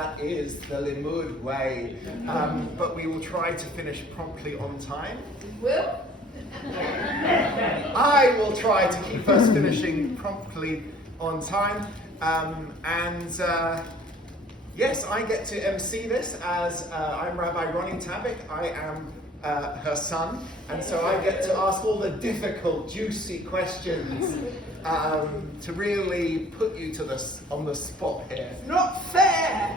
That is the limud way, but we will try to finish promptly on time. Will? I will try to keep us finishing promptly on time. Yes, I get to MC this as I'm Rabbi Tabick. I am her son, and so I get to ask all the difficult, juicy questions to really put you on the spot here. Not fair!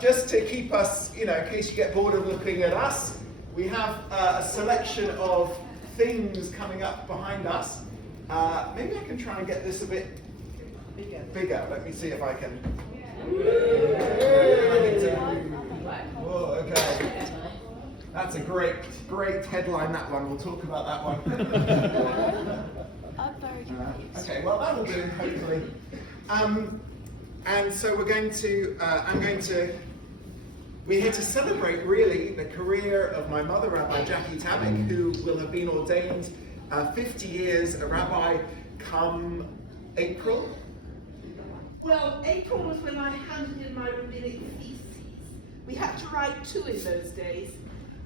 Just to keep us, in case you get bored of looking at us, we have a selection of things coming up behind us. Maybe I can try and get this a bit bigger. Let me see if I can. Oh, okay. That's a great headline, that one. We'll talk about that one. Okay, well, that'll do, hopefully. And so we're here to celebrate, really, the career of my mother, Rabbi Jackie Tabick, who will have been ordained 50 years a rabbi come April. Well, April was when I handed in my rabbinic theses. We had to write 2 in those days,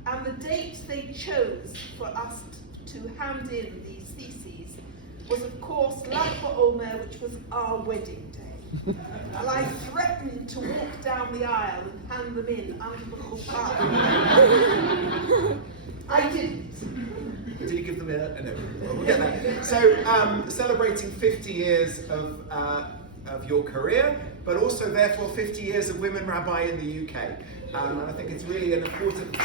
and the date they chose for us to hand in these theses was, of course, Lag BaOmer, which was our wedding day. And I threatened to walk down the aisle and hand them in under the chuppah. I didn't. Did you give them a no? We'll get that. So, celebrating 50 years of your career, but also therefore 50 years of women rabbi in the UK. And I think it's really an important.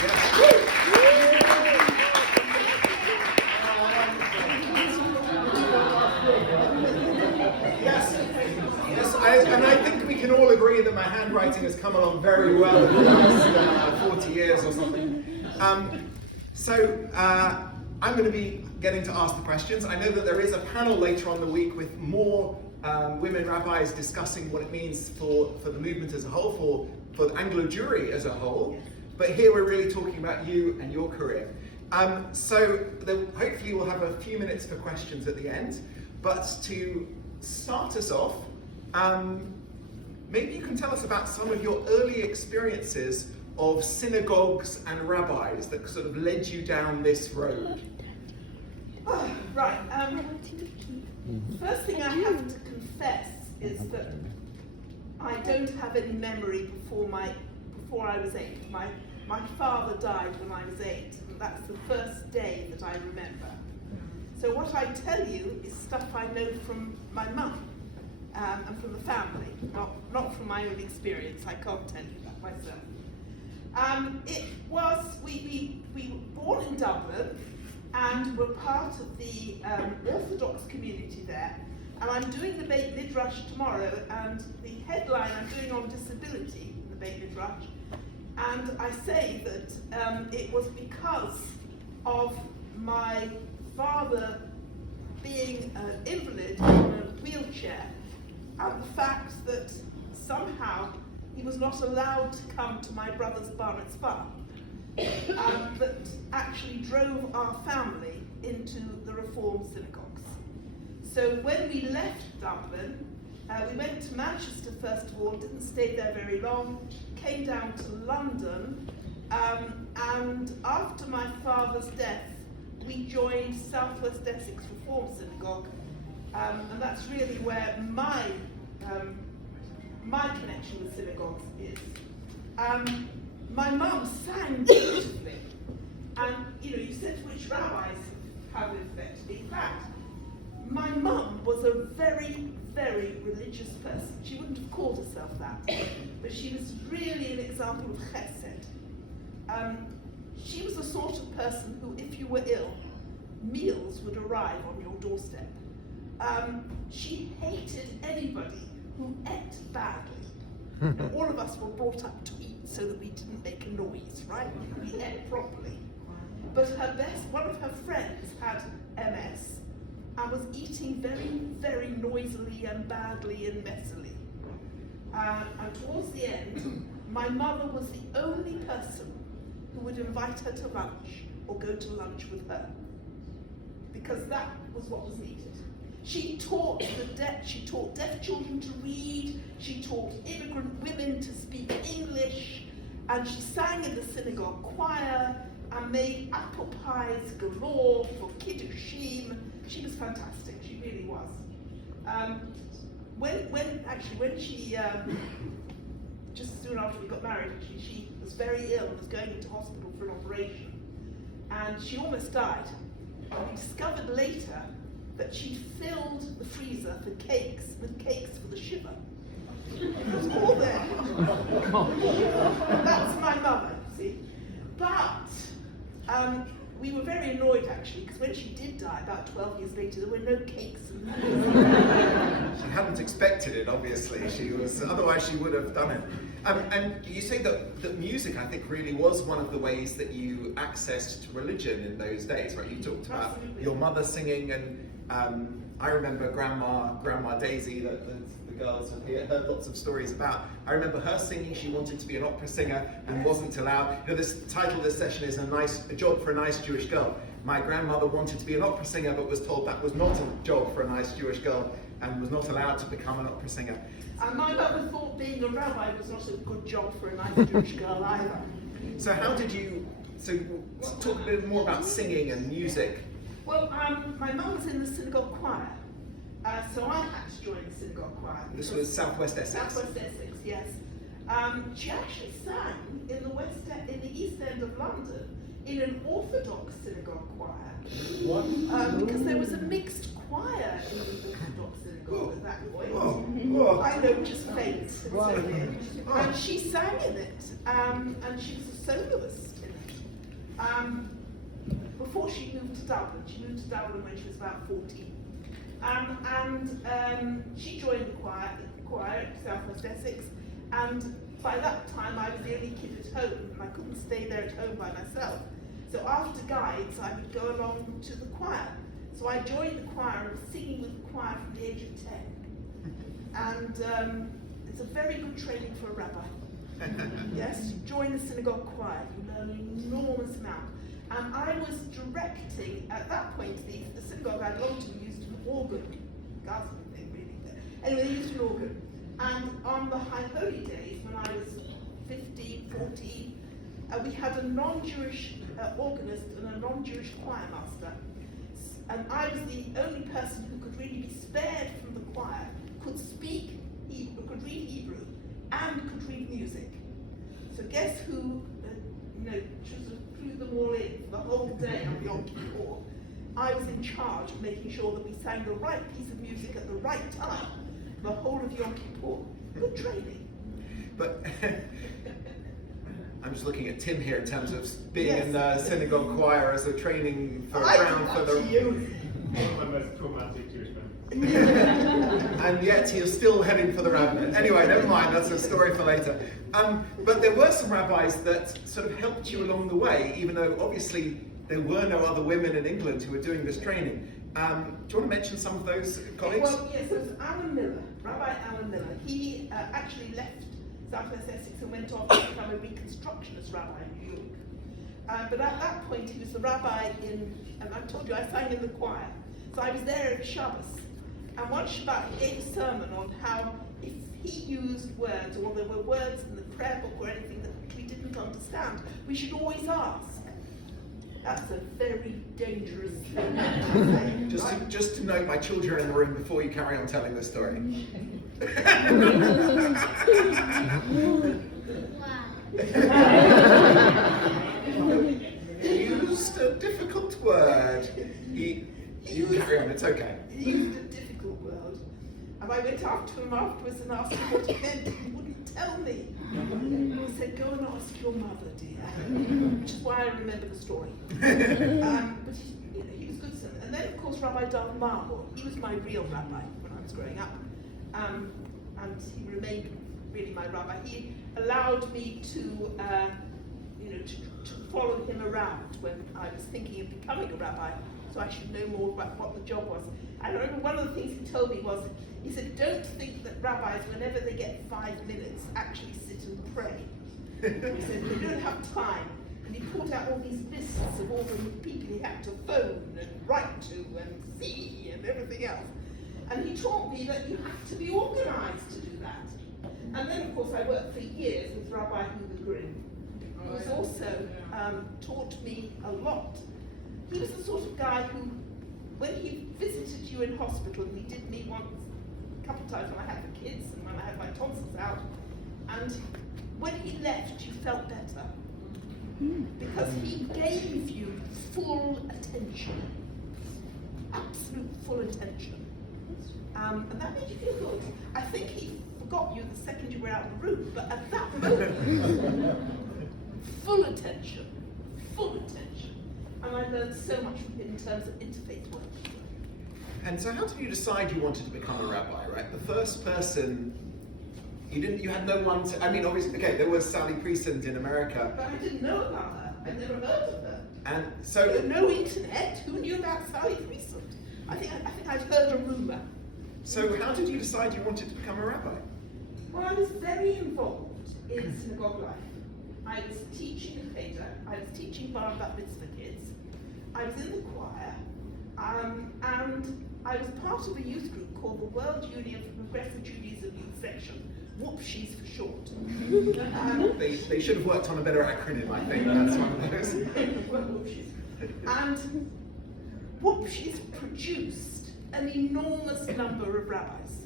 Yes, and I think we can all agree that my handwriting has come along very well in the last 40 years or something. I'm going to be getting to ask the questions. I know that there is a panel later on the week with more women rabbis discussing what it means for the movement as a whole, for the Anglo Jewry as a whole. But here we're really talking about you and your career. Hopefully we'll have a few minutes for questions at the end. But to start us off, maybe you can tell us about some of your early experiences of synagogues and rabbis that sort of led you down this road. Right. First thing I have to confess is that I don't have any memory before I was 8. My father died when I was 8, and that's the first day that I remember. So what I tell you is stuff I know from my mum and from the family, not from my own experience. I can't tell you that myself. We were born in Dublin and were part of the Orthodox community there. And I'm doing the Beit Midrash tomorrow, and the headline I'm doing on disability, the Beit Midrash, and I say that it was because of my father being an invalid in a wheelchair, and the fact that somehow he was not allowed to come to my brother's bar mitzvah, that actually drove our family into the Reform synagogues. So when we left Dublin, we went to Manchester first of all, didn't stay there very long, came down to London, and after my father's death, we joined Southwest Essex Reform Synagogue, and that's really where my connection with synagogues is. My mum sang beautifully, and you said which rabbis have it affected me. In fact, my mum was a very, very religious person. She wouldn't have called herself that, but she was really an example of chesed. She was the sort of person who, if you were ill, meals would arrive on your doorstep. She hated anybody who ate badly. All of us were brought up to eat so that we didn't make a noise, right? We ate properly. But one of her friends had MS and was eating very, very noisily and badly and messily. And towards the end, my mother was the only person who would invite her to lunch or go to lunch with her, because that was what was needed. She taught deaf children to read, she taught immigrant women to speak English, and she sang in the synagogue choir and made apple pies galore for Kiddushim. She was fantastic, she really was. When she, just soon after we got married, she was very ill and was going into hospital for an operation. And she almost died. And we discovered later that she filled the freezer with cakes for the shiva. It was all there. That's my mother, see. But we were very annoyed actually, because when she did die, about 12 years later, there were no cakes. She hadn't expected it, obviously. Otherwise she would have done it. And you say that music, I think, really was one of the ways that you accessed religion in those days, right? You talked about your mother singing, and I remember Grandma Daisy, that the girls have heard lots of stories about. I remember her singing. She wanted to be an opera singer and wasn't allowed. You know, this title of this session is a job for a nice Jewish girl. My grandmother wanted to be an opera singer, but was told that was not a job for a nice Jewish girl and was not allowed to become an opera singer. And my mother thought being a rabbi was not a good job for a nice Jewish girl either. So how did you, talk a bit more about singing and music. Well, my mum was in the synagogue choir, so I had to join the synagogue choir. This was Southwest Essex? Southwest Essex, yes. She actually sang in the East End of London in an Orthodox synagogue choir. What? Because there was a mixed choir in the Orthodox synagogue at that point. I know, just faint. And she sang in it, and she was a soloist in it. Before she moved to Dublin. She moved to Dublin when she was about 14. She joined the choir at Southwest Essex, and by that time I was the only kid at home, and I couldn't stay there at home by myself. So after guides, I would go along to the choir. So I joined the choir and was singing with the choir from the age of 10. And it's a very good training for a rabbi. Yes, you join the synagogue choir, you learn an enormous amount. And I was directing, at that point, the synagogue I belonged to used an organ. Ghastly thing, really. Anyway, they used an organ. And on the High Holy Days, when I was 15, 14, we had a non-Jewish organist and a non-Jewish choir master. And I was the only person who could really be spared from the choir, could speak Hebrew, could read Hebrew, and could read music. So guess who, flew them all in for the whole day on Yom Kippur. I was in charge of making sure that we sang the right piece of music at the right time the whole of Yom Kippur. Good training. But I'm just looking at Tim here in terms of being in the synagogue choir as a training for ground for the. One of my most traumatic Jewish memories. And yet he is still heading for the rabbinate. Anyway, never mind, that's a story for later. But there were some rabbis that sort of helped you along the way, even though obviously there were no other women in England who were doing this training. Do you want to mention some of those colleagues? Well, yes, there was Alan Miller, Rabbi Alan Miller. He actually left Southwest Essex and went off to become a Reconstructionist rabbi in New York. But at that point, he was the rabbi and I told you, I sang in the choir. So I was there every Shabbos. And one Shabbat, he gave a sermon on how if he used words, or there were words in the prayer book or anything that we didn't understand, we should always ask. That's a very dangerous thing to say. Just to note, my children are in the room before you carry on telling the story. He used a difficult word. You carry on, it's okay. He used a difficult word. And I went after him afterwards and asked him what he meant. He wouldn't tell me. He said, go and ask your mother, dear. Which is why I remember the story. But he was good. And then, of course, Rabbi Dov Marmor. He was my real rabbi when I was growing up. And he remained really my rabbi. He allowed me to follow him around when I was thinking of becoming a rabbi, so I should know more about what the job was. I remember one of the things he told me was, he said, don't think that rabbis, whenever they get 5 minutes, actually sit and pray. He said, they don't have time. And he pulled out all these lists of all the people he had to phone and write to and see and everything else. And he taught me that you have to be organized to do that. And then, of course, I worked for years with Rabbi Grin, who has also taught me a lot. He was the sort of guy who, when he visited you in hospital, and he did me once, a couple of times when I had the kids and when I had my tonsils out, and when he left, you felt better. Because he gave you full attention. Absolute full attention. And that made you feel good. I think he forgot you the second you were out of the room, but at that moment, full attention. Full attention. And I learned so much from him in terms of interfaith work. And so how did you decide you wanted to become a rabbi, right? The first person, you had no one to, I mean, obviously, okay, there was Sally Priesand in America. But I didn't know about her. I'd never heard of her. And so... No internet. Who knew about Sally Priesand? I think I'd heard a rumor. So how did you decide you wanted to become a rabbi? Well, I was very involved in synagogue life. I was teaching a Cheder. I was teaching bar and bat mitzvah kids. I was in the choir. And I was part of a youth group called the World Union for Progressive Judaism Youth Section. WUPSHIs for short. They should have worked on a better acronym, I think. That's one of those. WUPSHIs. And WUPSHIs produced an enormous number of rabbis.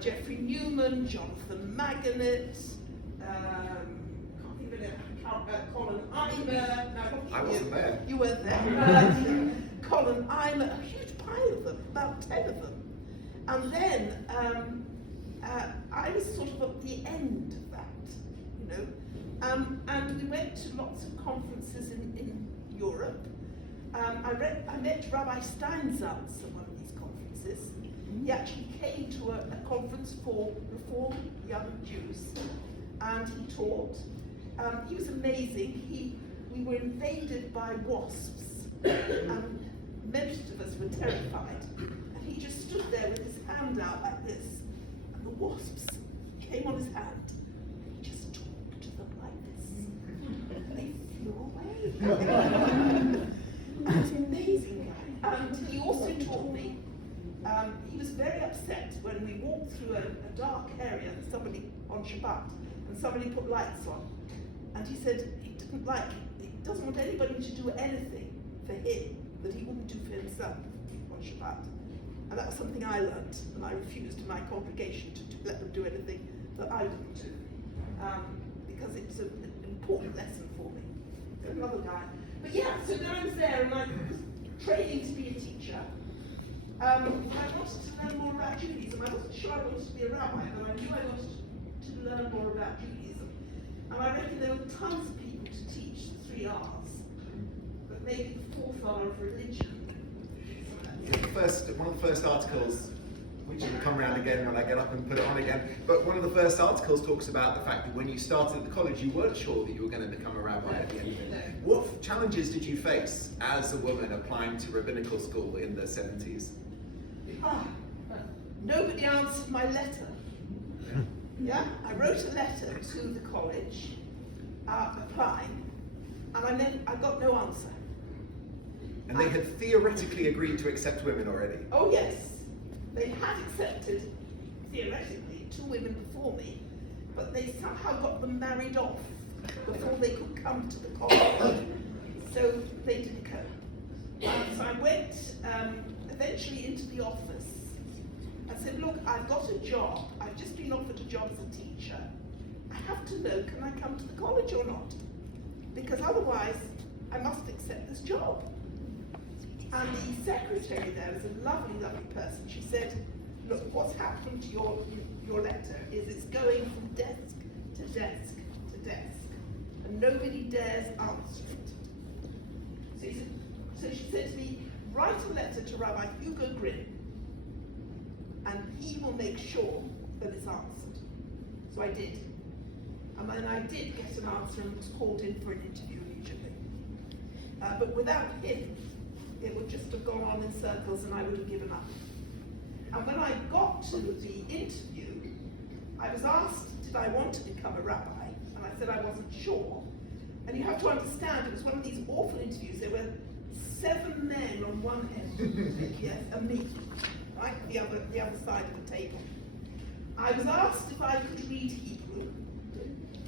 Jeffrey Newman, Jonathan Maganit, Colin Imer. I wasn't there. You weren't there. Colin Imer, a huge pile of them, about 10 of them. And then I was sort of at the end of that, and we went to lots of conferences in Europe. I met Rabbi Steinsaltz at one of these conferences. He actually came to a conference for Reform Young Jews, and he taught. He was amazing. We were invaded by wasps, and most of us were terrified. And he just stood there with his hand out like this, and the wasps came on his hand. And he just talked to them like this, and they flew away. It was an amazing guy. And he also taught me. He was very upset when we walked through a dark area, somebody on Shabbat, and somebody put lights on. And he said he doesn't want anybody to do anything for him that he wouldn't do for himself on Shabbat. And that was something I learned, and I refused in my congregation to let them do anything that I wouldn't do. Because it was an important lesson for me. Another guy. But yeah, so then I was there and I was training to be a teacher. I wanted to learn more about Judaism. I wasn't sure I wanted to be a rabbi, but I knew I wanted to learn more about Judaism. And I reckon there were tons of people to teach the 3 R's, but maybe the 4th R of religion. One of the first articles, which will come around again when I get up and put it on again, but one of the first articles talks about the fact that when you started at the college, you weren't sure that you were going to become a rabbi at the end of it. No. What challenges did you face as a woman applying to rabbinical school in the 70s? Nobody answered my letter. Yeah, I wrote a letter to the college applying, and I got no answer. And they had theoretically agreed to accept women already. Oh yes, they had accepted, theoretically, 2 women before me, but they somehow got them married off before they could come to the college. So they didn't come. So I went eventually into the office. I said, look, I've got a job. I've just been offered a job as a teacher. I have to know, can I come to the college or not? Because otherwise, I must accept this job. And the secretary there was a lovely, lovely person. She said, look, what's happened to your letter is it's going from desk to desk to desk, and nobody dares answer it. So she said to me, write a letter to Rabbi Hugo Grimm, and he will make sure that it's answered. So I did. And then I did get an answer and was called in for an interview immediately. But without him, it would just have gone on in circles and I would have given up. And when I got to the interview, I was asked, did I want to become a rabbi? And I said I wasn't sure. And you have to understand, it was one of these awful interviews. There were 7 men on one end, yes, and me. right, the other side of the table. I was asked if I could read Hebrew,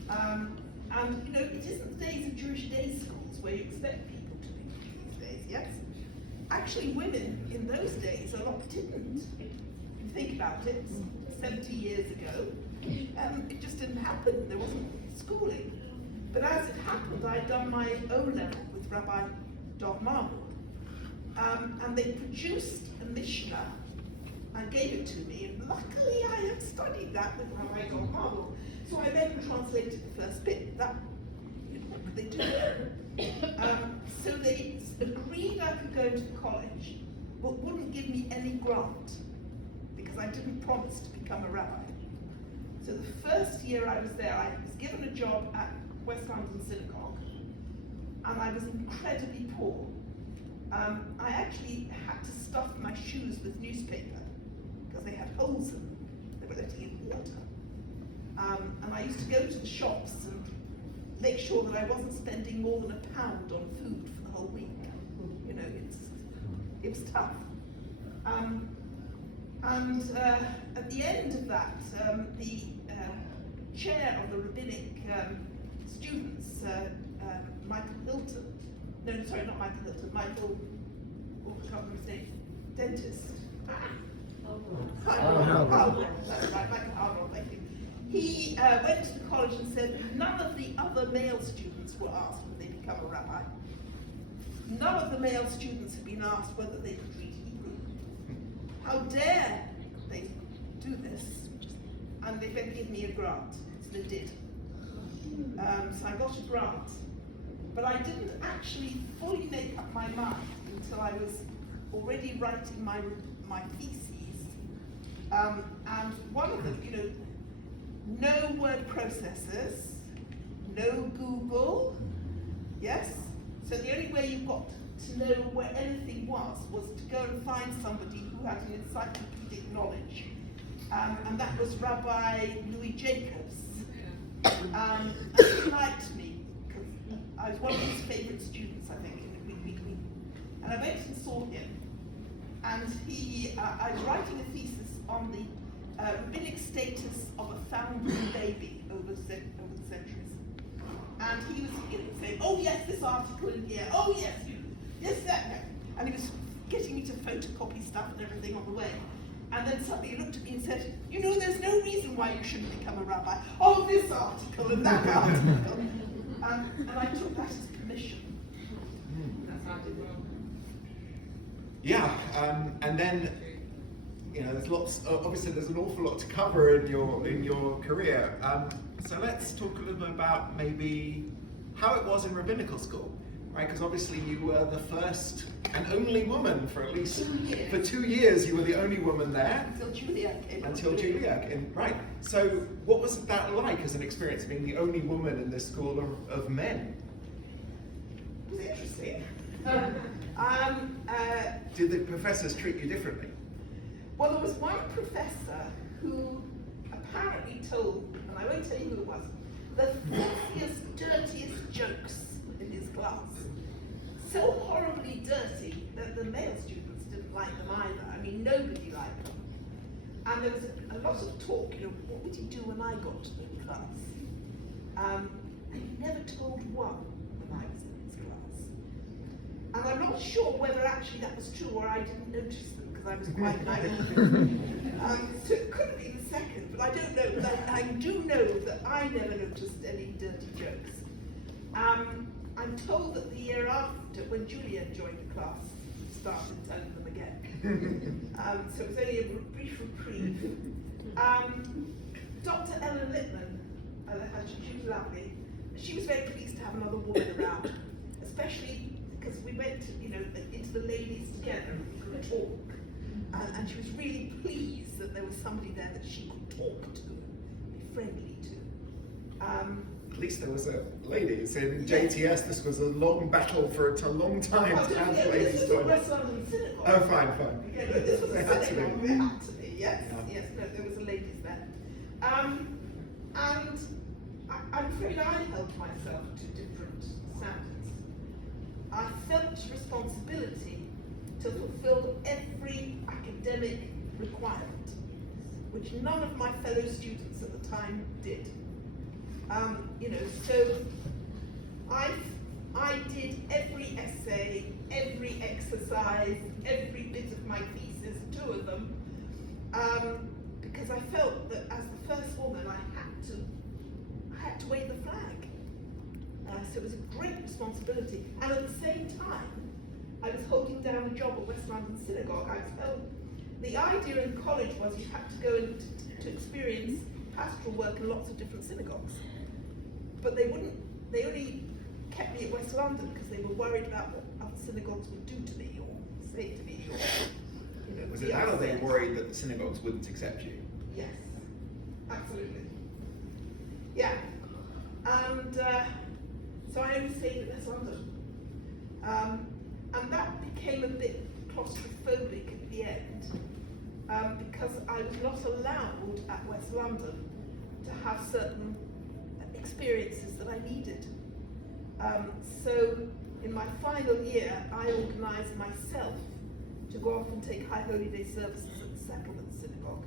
and you know, it isn't the days of Jewish day schools where you expect people to read these days, yes? Actually, women in those days a lot didn't. If you think about it, 70 years ago, it just didn't happen. There wasn't schooling. But as it happened, I'd done my O-level with Rabbi Dov Marmor, and they produced a Mishnah and gave it to me, and luckily I had studied that with Rabbi Dov Marmor. So I then translated the first bit. That, you know, what could they do? So they agreed I could go to college, but wouldn't give me any grant, because I didn't promise to become a rabbi. So the first year I was there, I was given a job at West London Synagogue, and I was incredibly poor. I actually had to stuff my shoes with newspaper because they had holes in them. They were letting in water. And I used to go to the shops and make sure that I wasn't spending more than £1 on food for the whole week. You know, it was tough. At the end of that, the chair of the rabbinic students, Michael Hilton, no, sorry, not Michael Hilton, Michael, what was his name? Dentist. Howard. That's right, Michael Howard, thank you. He went to the college and said none of the other male students were asked when they become a rabbi. None of the male students had been asked whether they could read Hebrew. How dare they do this? And they then give me a grant. So they did. So I got a grant. But I didn't actually fully make up my mind until I was already writing my theses. And one of the, you know, no word processors, no Google, yes? So the only way you got to know where anything was to go and find somebody who had an encyclopedic knowledge. And that was Rabbi Louis Jacobs. And he liked me, because I was one of his favorite students, I think, and I went and saw him. And I was writing a thesis on the rabbinic status of a foundling baby over the centuries. And he was saying, oh yes, this article in here, oh yes, yes, that. And he was getting me to photocopy stuff and everything on the way. And then suddenly he looked at me and said, you know, there's no reason why you shouldn't become a rabbi. Oh, this article and that article. And I took that as permission. That's how I did it. Yeah, and then, you know, there's lots. Obviously, there's an awful lot to cover in your career. So let's talk a little bit about maybe how it was in rabbinical school, right? Because obviously you were the first and only woman for at least 2 years. For 2 years. You were the only woman there Until Julia came. Right. So what was that like as an experience, being the only woman in this school of men? It was interesting. Did the professors treat you differently? Well, there was one professor who apparently told, and I won't tell you who it was, the filthiest, dirtiest jokes in his class. So horribly dirty that the male students didn't like them either. I mean, nobody liked them. And there was a lot of talk, you know, what would he do when I got to the class? And he never told one when I was in his class. And I'm not sure whether actually that was true or I didn't notice them because I was quite naive. So it could have been the second, but I don't know. But I do know that I never noticed any dirty jokes. I'm told that the year after, when Julia joined the class, we started telling them again. So it was only a brief reprieve. Dr. Ellen Littman, she was lovely. She was very pleased to have another woman around, especially because we went, you know, into the ladies together and we could talk. And she was really pleased that there was somebody there that she could talk to, be friendly to. At least there was a ladies in JTS. This was a long battle for a long time to have ladies this join. was West London Synagogue. Oh, fine. Yeah, no, this was They a had to synagogue. be. There had to be. Yes, Yeah. yes. No, there was a ladies there. And I'm afraid I held myself to different standards. I felt responsibility to fulfill every academic requirement, which none of my fellow students at the time did. So I did every essay, every exercise, every bit of my thesis, 2 of them, because I felt that as the first woman I had to wave the flag. So it was a great responsibility. And at the same time, I was holding down a job at West London Synagogue. I was told the idea in college was you had to go in to experience pastoral work in lots of different synagogues. But they only kept me at West London because they were worried about what other synagogues would do to me or say to me. Or, Was it that, or they worried that the synagogues wouldn't accept you? Yes, absolutely. Yeah. And so I only stayed at West London. And that became a bit claustrophobic at the end, because I was not allowed at West London to have certain experiences that I needed. So in my final year, I organised myself to go off and take High Holy Day services at the Settlement Synagogue.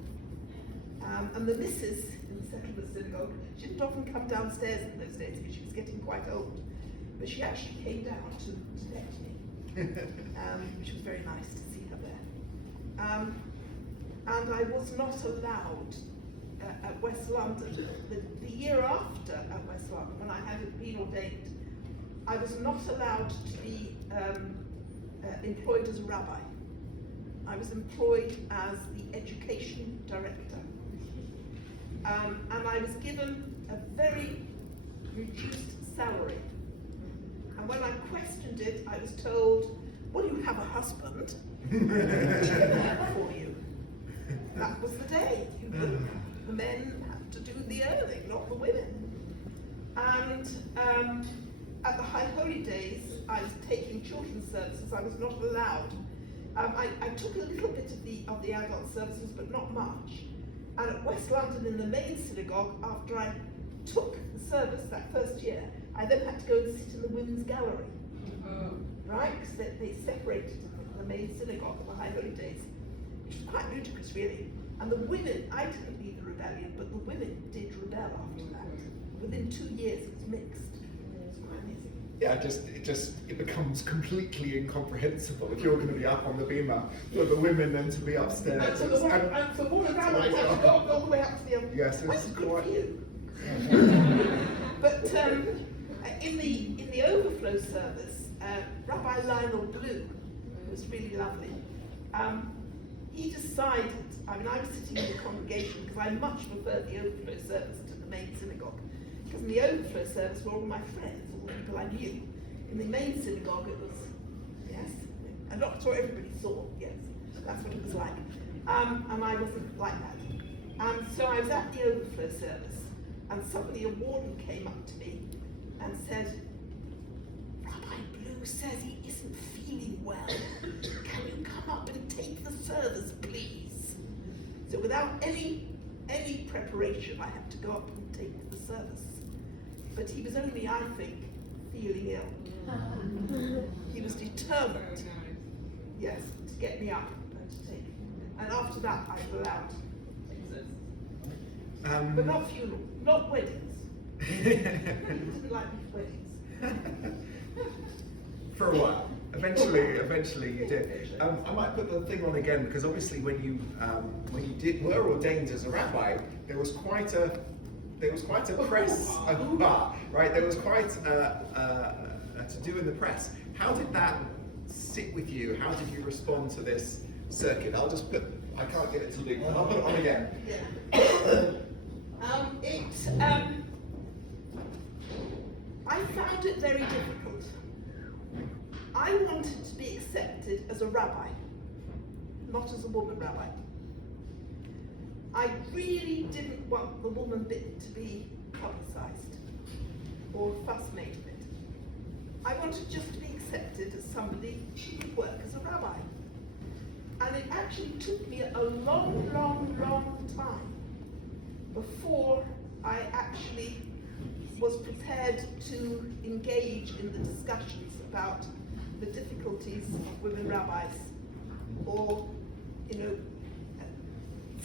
And the missus in the Settlement Synagogue, she didn't often come downstairs in those days because she was getting quite old, but she actually came down to lecture me, which was very nice to see her there. And I was not allowed at West London. The year after at West London, when I had been ordained, I was not allowed to be employed as a rabbi. I was employed as the education director. And I was given a very reduced salary. And when I questioned it, I was told, well, you have a husband, he can work for you. That was the day. The men have to do the earning, not the women. And at the High Holy Days, I was taking children's services. I was not allowed. I took a little bit of the adult services, but not much. And at West London in the main synagogue, after I took the service that first year, I then had to go and sit in the women's gallery, right? Because they separated the main synagogue at the High Holy Days, which was quite ludicrous, really. And the women, I didn't lead the rebellion, but the women did rebel after that. Within 2 years, it was mixed. It was quite amazing. Yeah, it becomes completely incomprehensible if you're going to be up on the beamer for the women then to be upstairs. And for the women rabbis had to go all the way up to the other. Yes, Which it's is good quite. for you. But in the overflow service, Rabbi Lionel Blue was really lovely. He decided, I was sitting in the congregation because I much preferred the overflow service to the main synagogue. Because in the overflow service were all my friends, all the people I knew. In the main synagogue it was, yes, and not what everybody saw, yes, that's what it was like. And I wasn't like that. So I was at the overflow service, and suddenly a warden came up to me and said, Rabbi Blue says he isn't feeling well. Can you come up and take the service, please? So without any preparation, I had to go up and take the service. But he was only, I think, feeling ill. He was determined, yes, to get me up and to take it. And after that, I was allowed. But not funerals, not weddings. He didn't like me for weddings. For a while. Eventually you did. I might put the thing on again because obviously when you were ordained as a rabbi, there was quite a press, right? There was quite to do in the press. How did that sit with you? How did you respond to this circuit? I can't get it to loop, but I'll put it on again. Yeah. I found it very difficult. I wanted to be accepted as a rabbi, not as a woman rabbi. I really didn't want the woman bit to be publicised or a fuss made of it. I wanted just to be accepted as somebody who could work as a rabbi. And it actually took me a long, long, long time before I actually was prepared to engage in the discussions about the difficulties of women rabbis, or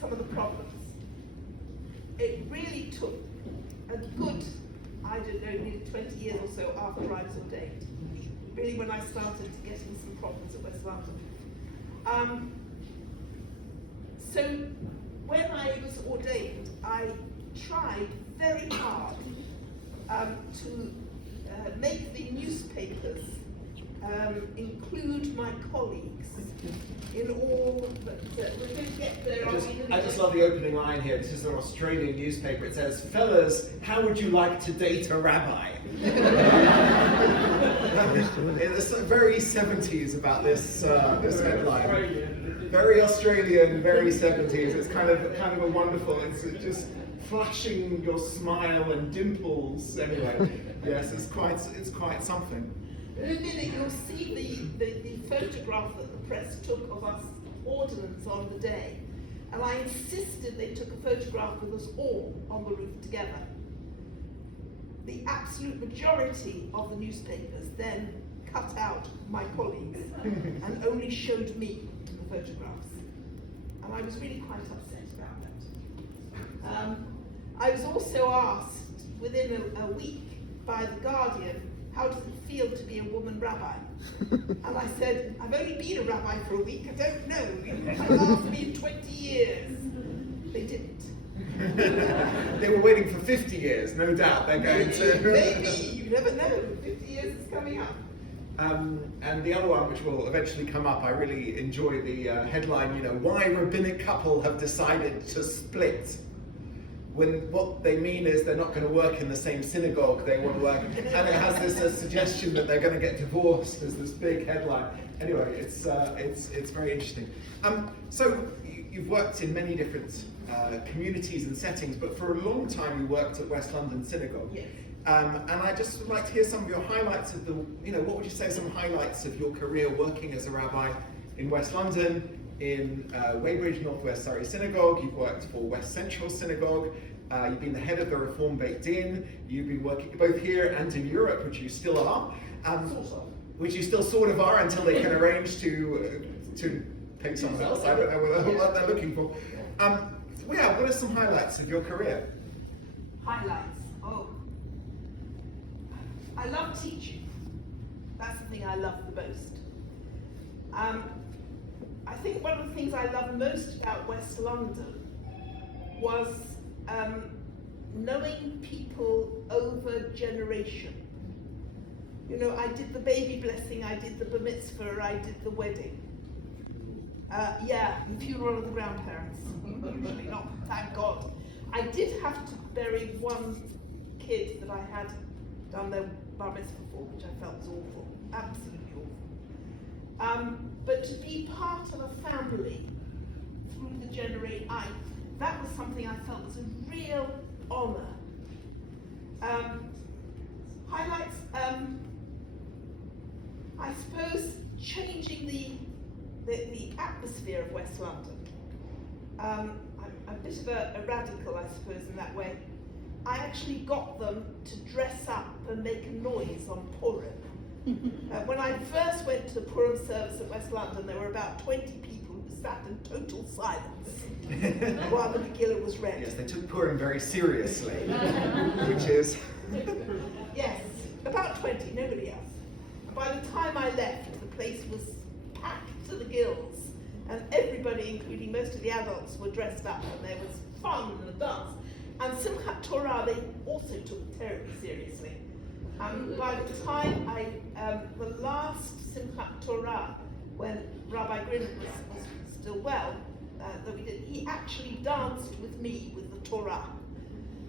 some of the problems. It really took a good, I don't know, nearly 20 years or so after I was ordained. Really when I started getting some problems at West London. So when I was ordained, I tried very hard to make the newspapers include my colleagues in all that we're going to get there. I just love the opening line here. This is an Australian newspaper. It says, "Fellas, how would you like to date a rabbi?" It's very 70s about this headline. Very Australian, very 70s. It's kind of a wonderful. It's just flashing your smile and dimples. Anyway, yes, it's quite something. In a minute, you'll see the photograph that the press took of us ordinance on the day. And I insisted they took a photograph with us all on the roof together. The absolute majority of the newspapers then cut out my colleagues and only showed me in the photographs. And I was really quite upset about that. I was also asked within a week by The Guardian, how does it feel to be a woman rabbi? And I said, I've only been a rabbi for a week, I don't know. You might ask me in 20 years. They didn't. They were waiting for 50 years, no doubt. They're going to. Maybe, you never know. 50 years is coming up. And the other one, which will eventually come up, I really enjoy the headline, why rabbinic couple have decided to split. When what they mean is they're not going to work in the same synagogue, they want to work, and it has this suggestion that they're going to get divorced as this big headline. Anyway, it's very interesting. So you've worked in many different communities and settings, but for a long time you worked at West London Synagogue. Yes. And I just would like to hear some of your highlights of what would you say some highlights of your career working as a rabbi in West London, in Weybridge, Northwest Surrey Synagogue. You've worked for West Central Synagogue. You've been the head of the Reform Beit Din. You've been working both here and in Europe, which you still are. Which you still sort of are until they can arrange to take someone else. I don't know what they're looking for. What are some highlights of your career? Highlights. Oh. I love teaching. That's the thing I love the most. I think one of the things I loved most about West London was knowing people over generation. I did the baby blessing, I did the bar mitzvah, I did the wedding. The funeral of the grandparents. Usually not, thank God. I did have to bury one kid that I had done their bar mitzvah for, which I felt was awful, absolutely awful. But to be part of a family through the generation, that was something I felt was a real honour. Highlights, I suppose changing the atmosphere of West London. I'm a bit of a radical, I suppose, in that way. I actually got them to dress up and make a noise on Purim. When I first went to the Purim service at West London, there were about 20 people who sat in total silence while the Megillah was read. Yes, they took Purim very seriously, which is... Yes, about 20, nobody else. And by the time I left, the place was packed to the gills, and everybody, including most of the adults, were dressed up, and there was fun and a dance. And Simchat Torah, they also took terribly seriously. By the time the last Simchat Torah, when Rabbi Grimm was still well, that we did, he actually danced with me with the Torah.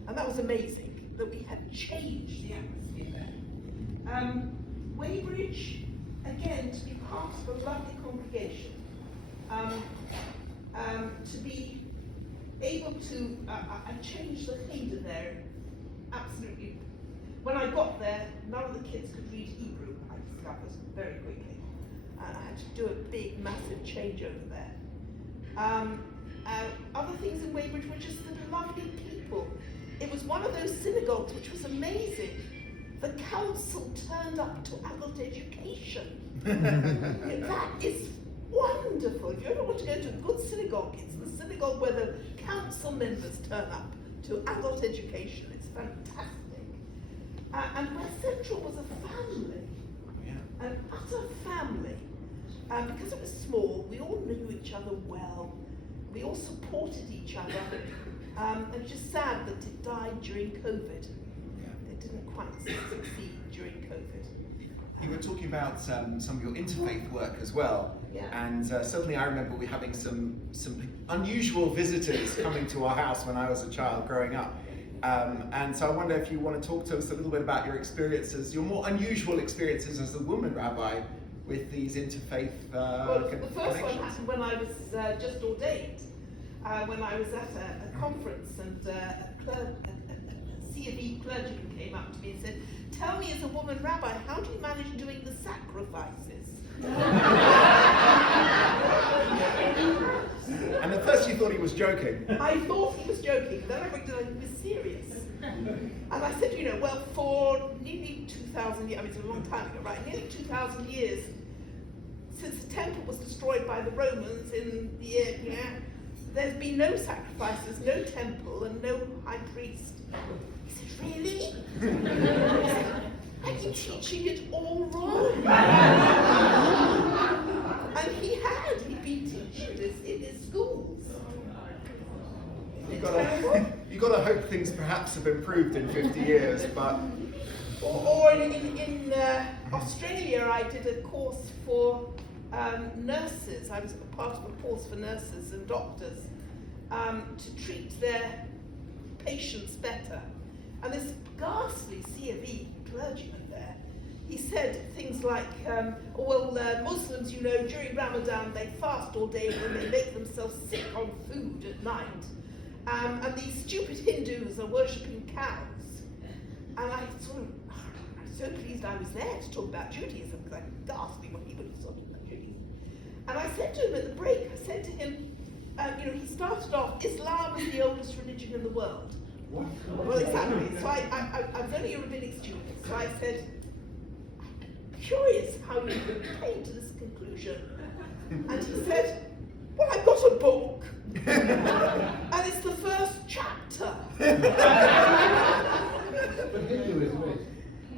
And that was amazing, that we had changed the atmosphere there. Weybridge, again, to be part of a lovely congregation, to be able to, I changed the Cheder there, absolutely. When I got there, none of the kids could read Hebrew, I discovered very quickly. I had to do a big, massive changeover there. Other things in Weybridge were just the lovely people. It was one of those synagogues which was amazing. The council turned up to adult education. That is wonderful. If you ever want to go to a good synagogue, it's the synagogue where the council members turn up to adult education. It's fantastic. And where Central was a family, an utter family. Because it was small, we all knew each other well. We all supported each other. And it's just sad that it died during COVID. It didn't quite succeed during COVID. You were talking about some of your interfaith work as well, and certainly I remember we having some unusual visitors coming to our house when I was a child growing up. And so I wonder if you want to talk to us a little bit about your experiences, your more unusual experiences as a woman rabbi with these interfaith well, the first one happened when I was just ordained, when I was at a conference, and a C of E clergyman came up to me and said, "Tell me, as a woman rabbi, how do you manage doing the sacrifices?" And at first you thought he was joking. I thought he was joking, then I realized he was serious. And I said, well, for nearly 2,000 years, I mean, it's a long time ago, right? Nearly 2,000 years since the temple was destroyed by the Romans in the year, there's been no sacrifices, no temple, and no high priest. He said, "Really?" I said, "Are you teaching it all wrong?" And he'd been teaching this in his schools. You've got to hope things perhaps have improved in 50 years, but... Or in Australia, I did a course for nurses. I was a part of a course for nurses and doctors to treat their patients better. And this ghastly C of E clergyman there, he said things like, Muslims, during Ramadan, they fast all day and they make themselves sick on food at night. And these stupid Hindus are worshipping cows. And I was so pleased I was there to talk about Judaism, because I ghastly what he would have talking about Judaism. And I said to him at the break, I said to him, he started off, Islam is the oldest religion in the world. Well, exactly. So I was only a rabbinic student, so I said, "I'm curious how you came to this conclusion." And he said, "Well, I've got a book, and it's the first chapter." But Hinduism is.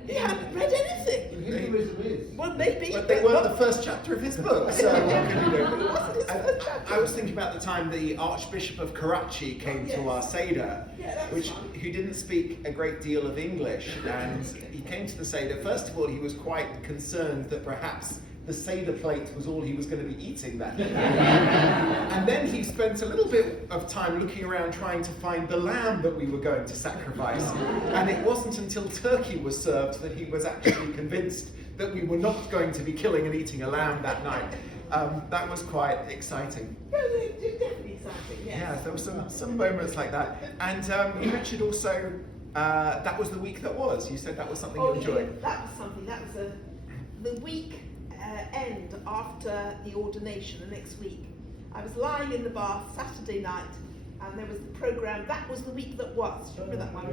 He hadn't read anything. Hinduism is. Well, maybe. But they weren't the first chapter of his book, so what can you do? It wasn't his first chapter. I was thinking about the time the Archbishop of Karachi came to our Seder, that's who didn't speak a great deal of English, and he came to the Seder. First of all, he was quite concerned that perhaps the Seder plate was all he was going to be eating that day. And then he spent a little bit of time looking around trying to find the lamb that we were going to sacrifice. And it wasn't until turkey was served that he was actually convinced that we were not going to be killing and eating a lamb that night. That was quite exciting. Yeah, it's definitely exciting, yes. Yeah, there were some moments like that. And you mentioned also that was the week that was. You said that was something you enjoyed. Yeah, that was something. That was the week end after the ordination, the next week. I was lying in the bath Saturday night, and there was the program. That was the week that was. Remember that one?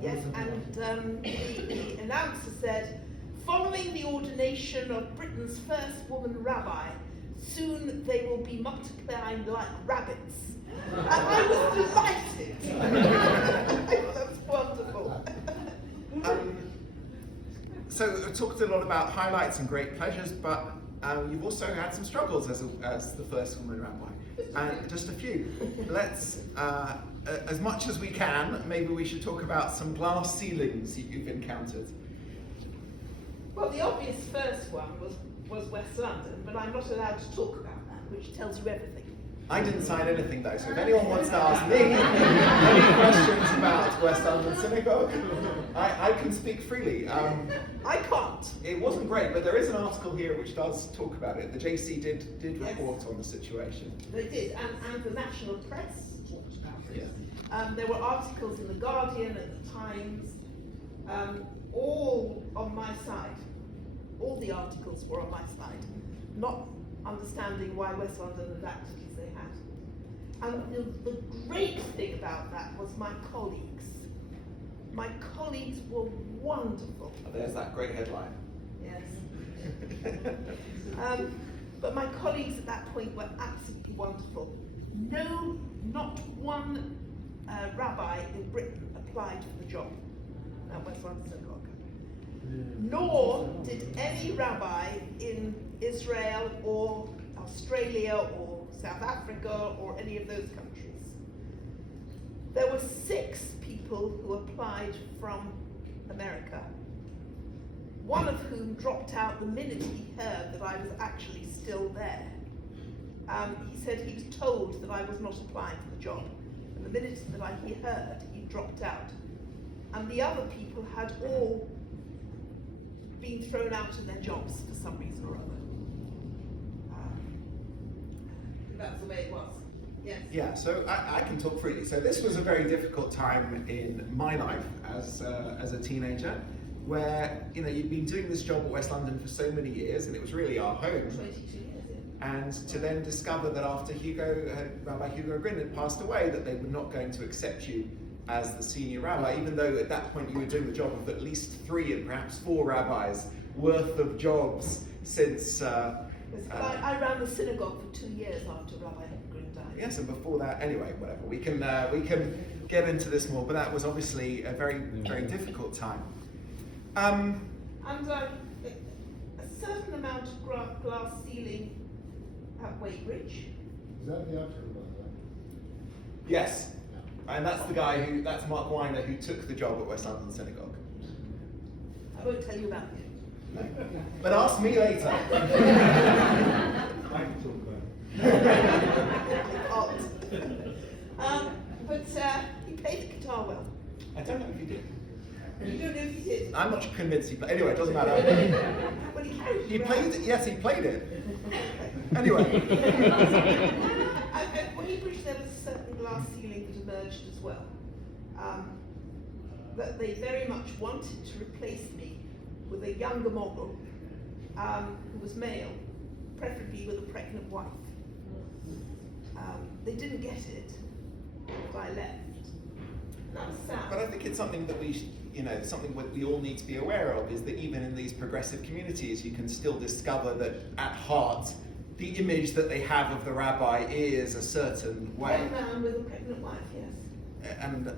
Yes. And the announcer said, "Following the ordination of Britain's first woman rabbi, soon they will be multiplying like rabbits." And I was delighted. I thought that was wonderful. So we talked a lot about highlights and great pleasures, but you've also had some struggles as the first woman rabbi, and just a few. Let's, as much as we can, maybe we should talk about some glass ceilings that you've encountered. Well, the obvious first one was West London, but I'm not allowed to talk about that, which tells you everything. I didn't sign anything though, so if anyone wants to ask me any questions about West London Synagogue, I can speak freely. I can't. It wasn't great, but there is an article here which does talk about it. The JC did report on the situation. They did, and the national press talked about it. Yeah. There were articles in The Guardian and The Times, all on my side. All the articles were on my side, not understanding why West London had acted as they had. And the great thing about that was my colleagues. My colleagues were wonderful. Oh, there's that great headline. Yes. But my colleagues at that point were absolutely wonderful. No, not one rabbi in Britain applied for the job at West London Synagogue. Nor did any rabbi in Israel or Australia or South Africa or any of those countries. There were 6 people who applied from America, one of whom dropped out the minute he heard that I was actually still there. He said he was told that I was not applying for the job, and the minute that he heard, he dropped out. And the other people had all been thrown out of their jobs for some reason or other. That's the way it was. Yes. Yeah, so I can talk freely. So this was a very difficult time in my life as a teenager, where you'd been doing this job at West London for so many years, and it was really our home. 22 years, yeah. And to then discover that after Rabbi Hugo Grin had passed away, that they were not going to accept you as the senior rabbi, even though at that point you were doing the job of at least 3 and perhaps 4 rabbis worth of jobs since. I ran the synagogue for 2 years after Rabbi Grin died. Yes, and before that, anyway, whatever. We can get into this more, but that was obviously a very, very difficult time. And a certain amount of glass ceiling at Weybridge. Is that the article about that? Yes, and that's that's Mark Weiner, who took the job at West London Synagogue. I won't tell you about it. No. But ask me later. I can talk about But he played the guitar well. I don't know if he did. You don't know if he did? I'm not convinced he played. Anyway, it doesn't matter. Well, he carried He it played it. Yes, he played it. Anyway. At Weybridge there was a certain glass ceiling that emerged as well. That they very much wanted to replace me with a younger model who was male, preferably with a pregnant wife. They didn't get it, but I left. That was sad. But I think it's something that something that we all need to be aware of, is that even in these progressive communities, you can still discover that at heart, the image that they have of the rabbi is a certain way. One man with a pregnant wife, yes. And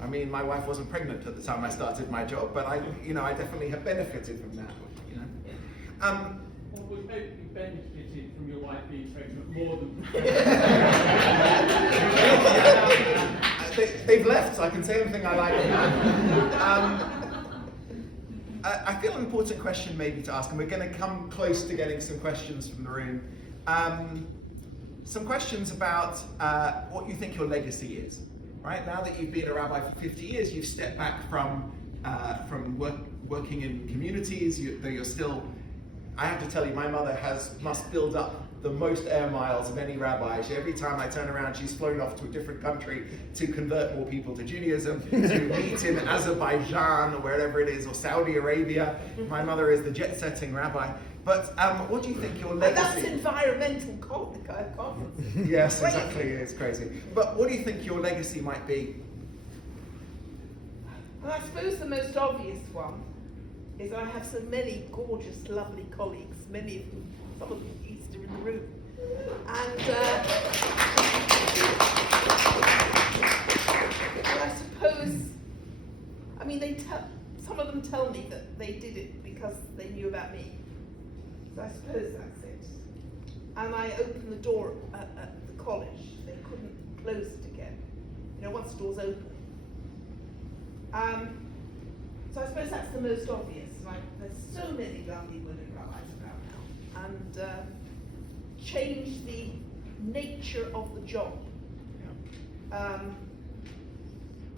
I mean, my wife wasn't pregnant at the time I started my job, but I definitely have benefited from that. Well, we hope you benefited from your wife being pregnant more than. They've left, so I can say anything I like. I feel an important question maybe to ask, and we're going to come close to getting some questions from the room. Some questions about what you think your legacy is. Right, now that you've been a rabbi for 50 years, you've stepped back from working in communities. You're still. I have to tell you, my mother must build up the most air miles of any rabbi. Every time I turn around, she's flown off to a different country to convert more people to Judaism, to meet in Azerbaijan or wherever it is, or Saudi Arabia. My mother is the jet-setting rabbi. But what do you think your legacy? And that's environmental conference. Yes, exactly. It's crazy. But what do you think your legacy might be? Well, I suppose the most obvious one is I have so many gorgeous, lovely colleagues, many of whom, some of them at least, are in the room. And I suppose, I mean, some of them tell me that they did it because they knew about me. So I suppose that's it. And I opened the door at the college. They couldn't close it again. Once the door's open. So I suppose that's the most obvious. There's so many lovely women rabbis around now, and change the nature of the job.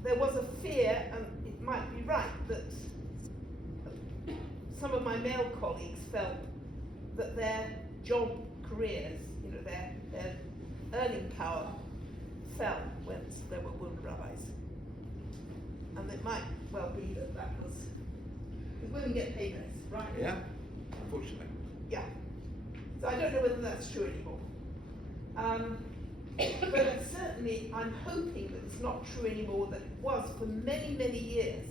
There was a fear, and it might be right, that some of my male colleagues felt that their job careers, their earning power fell when there were women rabbis. And it might well be that was, because women get paid less, right? Yeah, unfortunately. Yeah. So I don't know whether that's true anymore. But certainly I'm hoping that it's not true anymore, that it was for many, many years,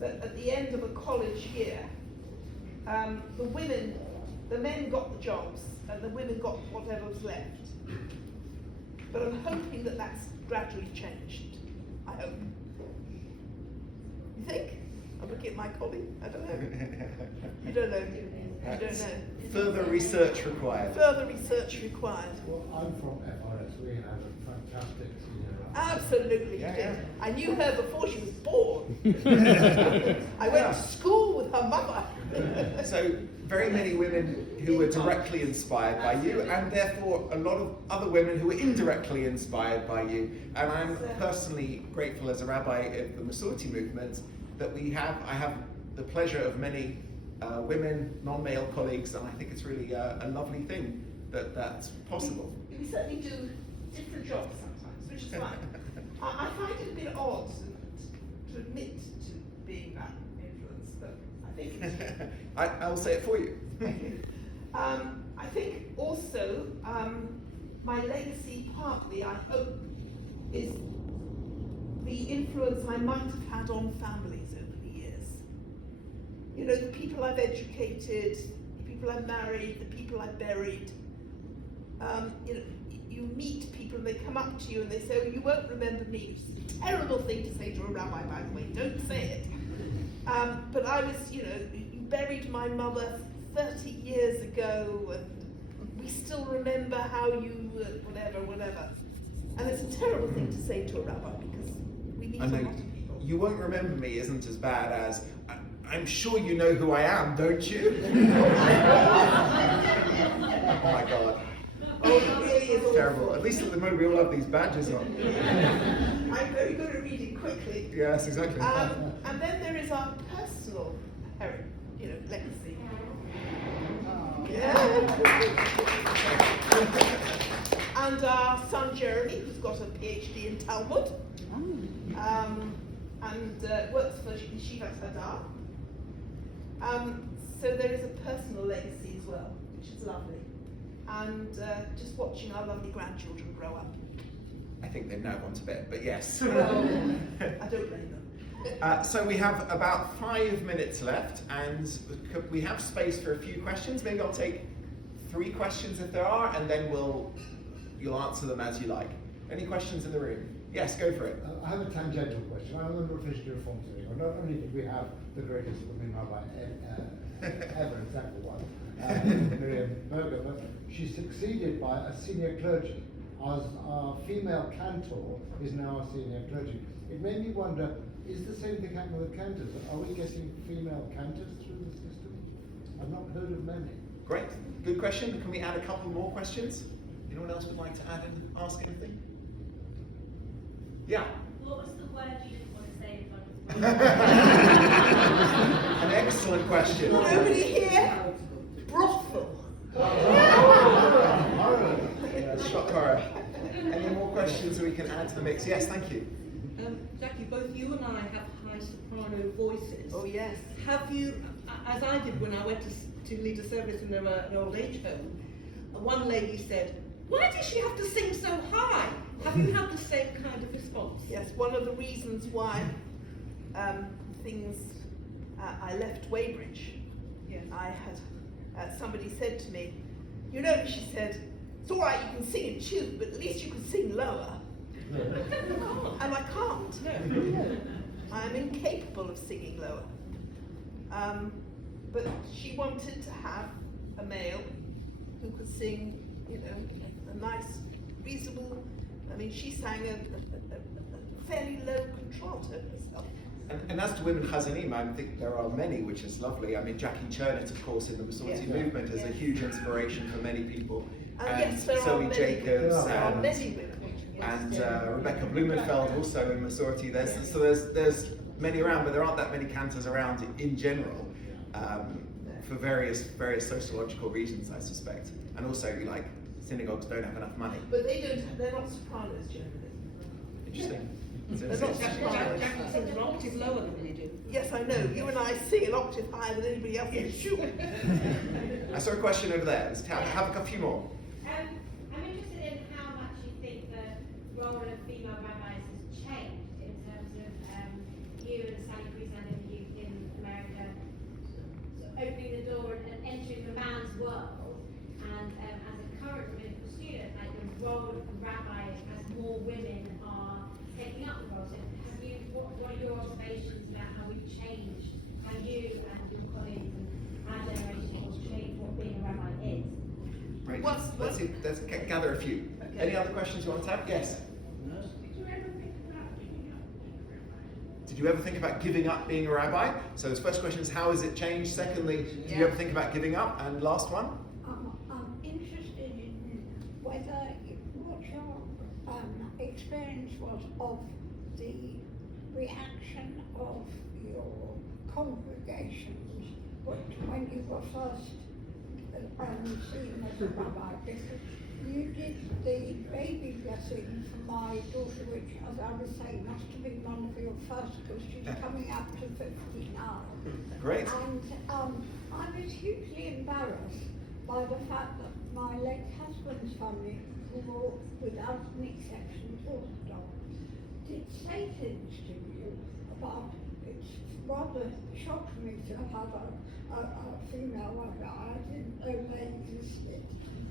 that at the end of a college year, the women the men got the jobs and the women got whatever was left. But I'm hoping that that's gradually changed. I hope. You think? I'm looking at my colleague. I don't know. You don't know. You don't know. Further research required. Further research required. Well, I'm from FRS. We have a fantastic senior. Absolutely, Yeah, you did. yeah. I knew her before she was born. I went to school with her mother. So very many women who were directly inspired by you, and therefore a lot of other women who were indirectly inspired by you. And I'm personally grateful as a rabbi of the Masorti movement that I have the pleasure of many women, non-male colleagues, and I think it's really a lovely thing that that's possible. We certainly do different jobs sometimes, which is fine. I find it a bit odd to admit to being that influence, but I think it's I'll say it for you. Thank you. I think also my legacy partly, I hope, is the influence I might have had on families over the years. You know, the people I've educated, the people I've married, the people I've buried. You know, you meet people and they come up to you and they say, "Oh, you won't remember me," which is a terrible thing to say to a rabbi, by the way, don't say it. But I was, you know, you buried my mother 30 years ago and we still remember how you, whatever. And it's a terrible thing to say to a rabbi because we meet a lot of people. You won't remember me isn't as bad as, I'm sure you know who I am, don't you? Oh my God. Oh, it really is Terrible. awful. At least at the moment we all have these badges on. I'm very good at reading quickly. Yes, exactly. And then there is our personal legacy. Yeah. And our son Jeremy, who's got a PhD in Talmud, and works for Yeshivat Hadar. So there is a personal legacy as well, which is lovely. And just watching our lovely grandchildren grow up. I think they've now gone to bed, but yes. Well, I don't blame them. So we have about 5 minutes left, and we have space for a few questions. Maybe I'll take 3 questions if there are, and then you'll answer them as you like. Any questions in the room? Yes, go for it. I have a tangential question. I remember officially reform today. Not only did we have the greatest women rabbi ever, except for one, Miriam Berger, but she succeeded by a senior clergy. Our female cantor is now a senior clergy. It made me wonder, is the same thing happening with cantors? Are we getting female cantors through the system? I've not heard of many. Great, good question. Can we add a couple more questions? Anyone else would like to add and ask anything? Yeah. What was the word you didn't want to say in front of An excellent question. Nobody here? Brothel. Shock horror. Any more questions we can add to the mix? Yes, thank you. Jackie, both you and I have high soprano voices. Oh yes. Have you, as I did when I went to lead a service in an old age home, one lady said, "Why does she have to sing so high?" Have you had the same kind of response? Yes, one of the reasons why I left Weybridge. Yes. I had somebody said to me, "You know," she said, "it's all right, you can sing in tune, but at least you can sing lower." And I can't. No. I'm incapable of singing lower. But she wanted to have a male who could sing, you know, a nice, reasonable. I mean, she sang a fairly low contralto herself. And as to women chazanim, I think there are many, which is lovely. I mean, Jackie Chernett, of course, in the Masorti movement is a huge inspiration for many people. And yes, there are Zoe many Jacobs women. There are many women. and Rebecca Blumenfeld also in Masorti. There's many around, but there aren't that many cantors around in general for various sociological reasons, I suspect. And also, like, synagogues don't have enough money. But they're not sopranos generally. Interesting. They're not sopranos. Jackie sings an octave lower than we do. Yes, I know. You and I sing an octave higher than anybody else in the shul. I saw a question over there. Let's have a few more. I'm interested in how much you think the role of female rabbis has changed in terms of you and Sally Priest and you in America, sort of opening the door and entering the man's world, and as a current rabbinical student, like the role of the rabbi as more women are taking up the role. So what are your observations about how we've changed, how you and your colleagues and our generation has changed what being a rabbi is? Right. What's- Let's gather a few. Okay. Any other questions you want to have? Yes. Did you ever think about giving up being a rabbi? So his first question is, how has it changed? Secondly, did you Yeah. ever think about giving up? And last one? I'm interested in whether what your experience was of the reaction of your congregations when you were first seen as a rabbi, because you did the baby blessing for my daughter, which, as I was saying, must have been one of your first, because she's coming up to 50 now. Great. And I was hugely embarrassed by the fact that my late husband's family, who were, without an exception, Orthodox, did say things to you about, it's rather shocked me to have a female rabbi. I didn't know they existed.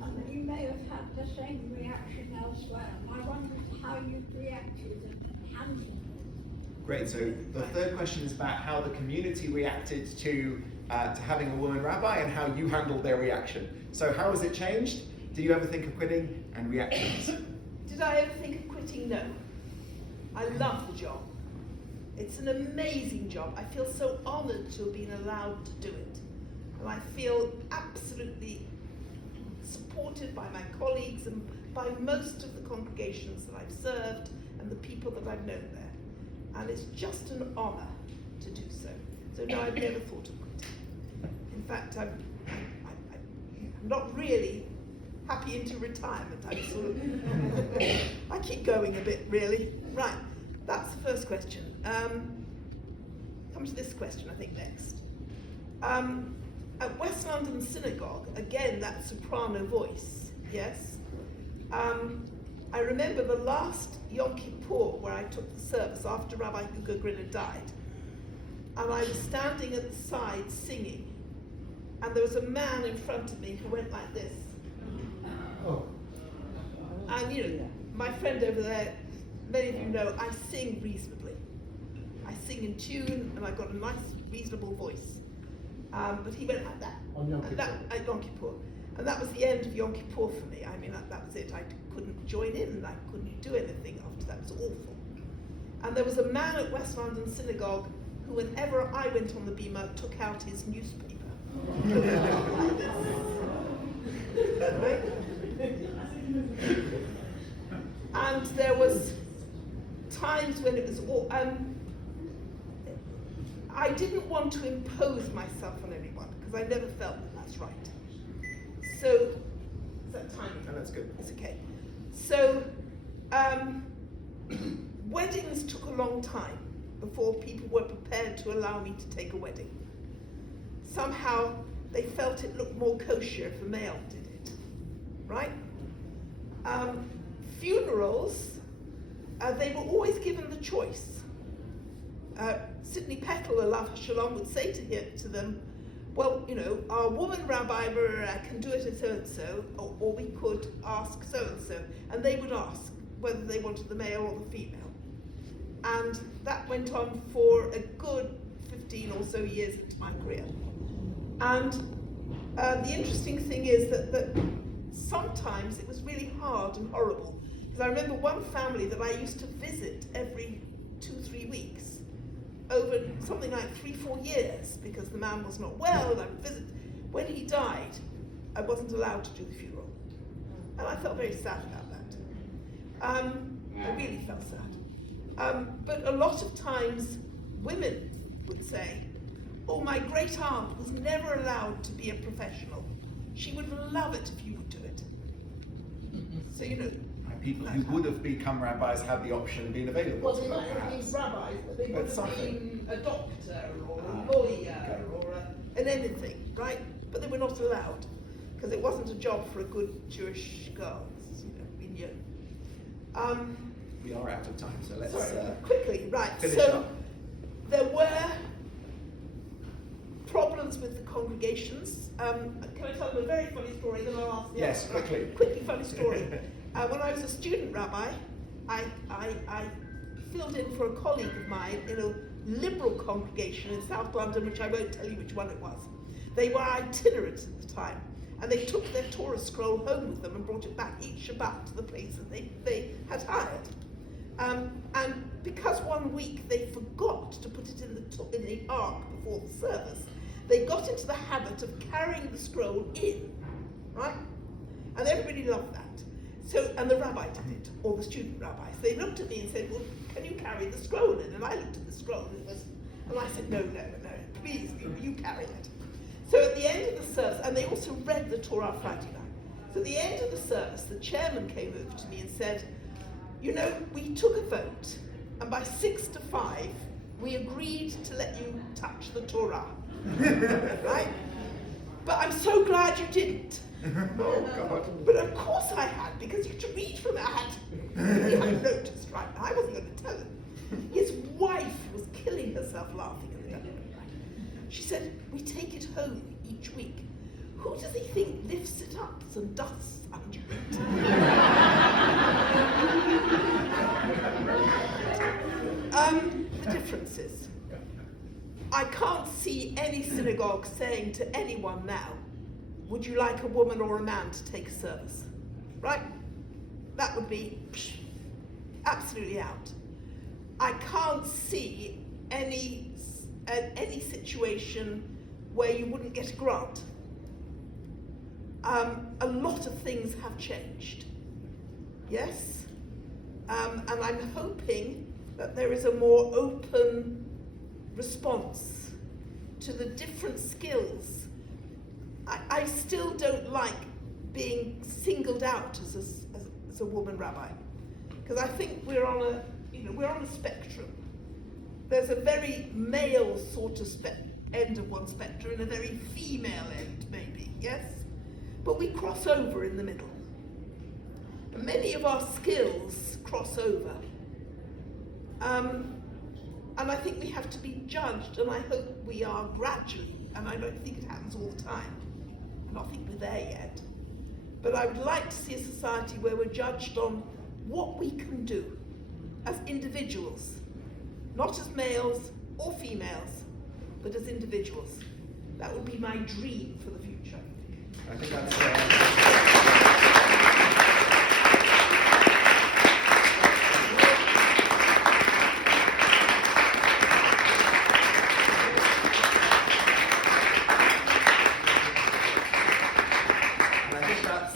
And that you may have had the same reaction elsewhere. And I wondered how you reacted and handled it. Great. So the third question is about how the community reacted to having a woman rabbi and how you handled their reaction. So how has it changed? Do you ever think of quitting? And reactions? Did I ever think of quitting? No. I love the job. It's an amazing job. I feel so honoured to have been allowed to do it. And I feel absolutely supported by my colleagues and by most of the congregations that I've served and the people that I've known there. And it's just an honour to do so. So no, I've never thought of quitting. In fact, I'm not really happy into retirement. I'm sort of, I keep going a bit, really. Right, that's the first question. Come to this question, I think, next. At West London Synagogue, again, that soprano voice, yes? I remember the last Yom Kippur where I took the service after Rabbi Hugo Grinner died. And I was standing at the side singing. And there was a man in front of me who went like this. Oh. And you know, my friend over there, many of you know, I sing reasonably. I sing in tune and I've got a nice, reasonable voice. But he went like that. On Yom And Kippur. at Yom Kippur. And that was the end of Yom Kippur for me. I mean, that was it. I couldn't join in and I couldn't do anything after that. It was awful. And there was a man at West London Synagogue who, whenever I went on the bema, took out his newspaper. Like this. Right? And there was times when it was all, I didn't want to impose myself on anyone because I never felt that that's right. So, is that timing? Oh, that's good. It's okay. So, weddings took a long time before people were prepared to allow me to take a wedding. Somehow they felt it looked more kosher if a male did it, right? Funerals, they were always given the choice. Sidney Petal, Allah Shalom, would say to them, well, you know, our woman rabbi can do it as so-and-so, or we could ask so-and-so. And they would ask whether they wanted the male or the female. And that went on for a good 15 or so years into my career. And the interesting thing is that sometimes it was really hard and horrible. Because I remember one family that I used to visit every 2-3 weeks over something like 3-4 years because the man was not well and I would visit. When he died, I wasn't allowed to do the funeral. And I felt very sad about that. I really felt sad. But a lot of times women would say, oh, my great aunt was never allowed to be a professional. She would love it if you would do it. So, you know. People who would have become rabbis had the option being available Well, to they them, might have perhaps. been rabbis, but they But would have something. been a doctor or a lawyer or an anything, right? But they were not allowed because it wasn't a job for a good Jewish girl. You know, we knew. We are out of time, so let's Quickly, right. finish So up. there were problems problems with the congregations. Can I tell them a very funny story? Then I'll ask. Yes, quickly. Quickly, funny story. When I was a student rabbi, I filled in for a colleague of mine in a liberal congregation in South London, which I won't tell you which one it was. They were itinerant at the time, and they took their Torah scroll home with them and brought it back each Shabbat to the place that they had hired. And because one week they forgot to put it in the ark before the service, they got into the habit of carrying the scroll in, right? And everybody loved that. So, and the rabbi did it, or the student rabbi. So they looked at me and said, well, can you carry the scroll in? And I looked at the scroll and I said, no, please, you carry it. So at the end of the service, and they also read the Torah Friday night. So at the end of the service, the chairman came over to me and said, you know, we took a vote, and by 6 to 5, we agreed to let you touch the Torah, right? But I'm so glad you didn't. Oh, God. But of course I had, because you had to read from it. He had noticed, right? I wasn't going to tell him. His wife was killing herself laughing at the dining room, right? She said, we take it home each week. Who does he think lifts it up and dusts under it? The differences. I can't see any synagogue saying to anyone now, would you like a woman or a man to take a service? Right? That would be absolutely out. I can't see any situation where you wouldn't get a grant. A lot of things have changed. Yes? And I'm hoping that there is a more open response to the different skills. I still don't like being singled out as a woman rabbi, because I think we're on a spectrum. There's a very male sort of end of one spectrum and a very female end, maybe, yes? But we cross over in the middle. And many of our skills cross over. And I think we have to be judged, and I hope we are gradually, and I don't think it happens all the time. I don't think we're there yet. But I would like to see a society where we're judged on what we can do as individuals, not as males or females, but as individuals. That would be my dream for the future. I think that's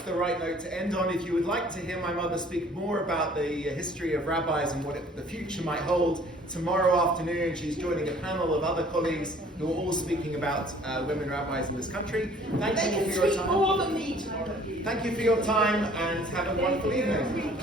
the right note to end on. If you would like to hear my mother speak more about the history of rabbis and what the future might hold, tomorrow afternoon she's joining a panel of other colleagues who are all speaking about women rabbis in this country. Thank you for your time. More than me tomorrow. Thank you for your time and have a wonderful evening.